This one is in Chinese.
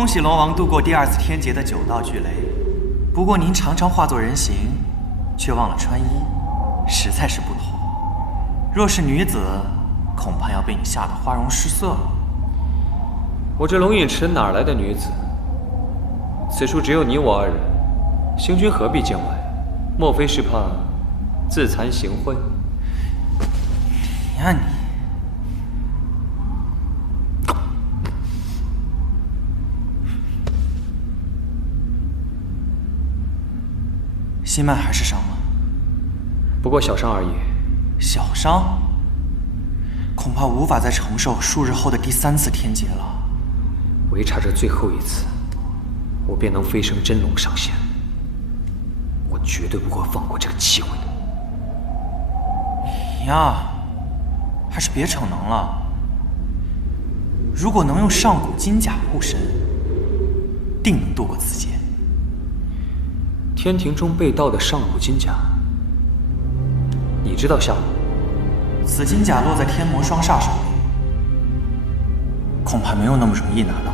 恭喜龙王度过第2次天劫的9道巨雷。不过您常常化作人形，却忘了穿衣，实在是不妥。若是女子，恐怕要被你吓得花容失色了。我这龙隐池哪来的女子？此处只有你我2人，行君何必见外？莫非是怕自惭形秽？你呀你！心脉还是伤了，不过小伤而已。小伤，恐怕无法再承受数日后的第3次天劫了。唯差这最后一次，我便能飞升真龙上仙。我绝对不会放过这个机会的。你呀，还是别逞能了。如果能用上古金甲护身，定能度过此劫。天庭中被盗的上古金甲，你知道下落？此金甲落在天魔双煞手里，恐怕没有那么容易拿到。